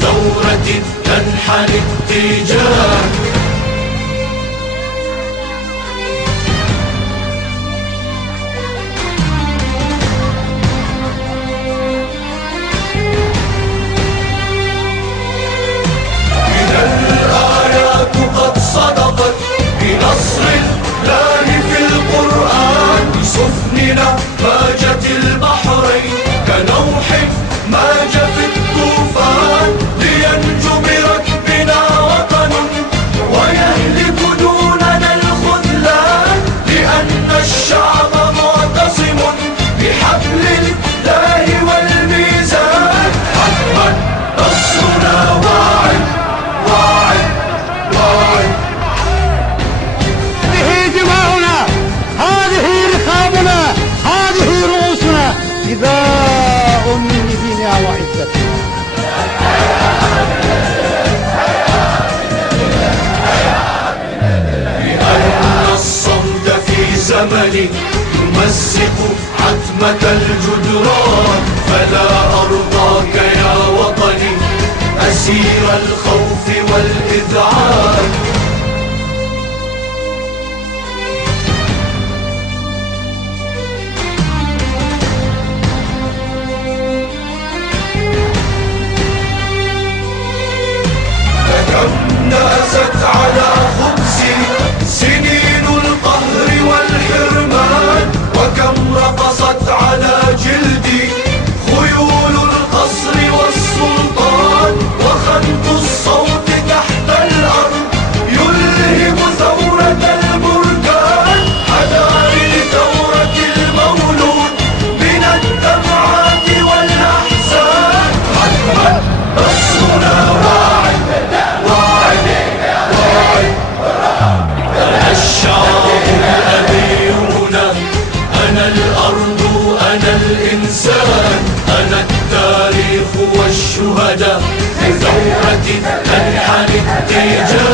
ثورة تنحني التيجان. إذا الآيات قد صدقت بنصر الله في القرآن، بسفننا ماجت البحرين كنوح ماج في الطوفان، لينجو بركبنا وطن ويهلك دوننا الخذلان، لأن الشعب معتصم بحبل الله والميزان. حتما نصرنا واعد واعد واعد. هذه دماؤنا، هذه رقابنا، هذه رؤوسنا، فداء لدينها وعزتها. لأن الصمت في زمن يمزق حتمة الجدران، فلا أرضاك يا وطني أسير الخوف والإذعان. فكم نأست على خبزي سنين القهر والحرمان، وكم رقصت على جلدي خيول القصر والسلطان، وخنق الصوت تحت الأرض يلهم ثورة البركان. حذاري لثورة المولود من الدمعات والأحزان. حتما نصرنا واعد واعد واعد. أنا الشعب الأبي هنا، أنا الأرض أنا الإنسان، أنا التاريخ والشهداء في ثورة تنحني التيجان.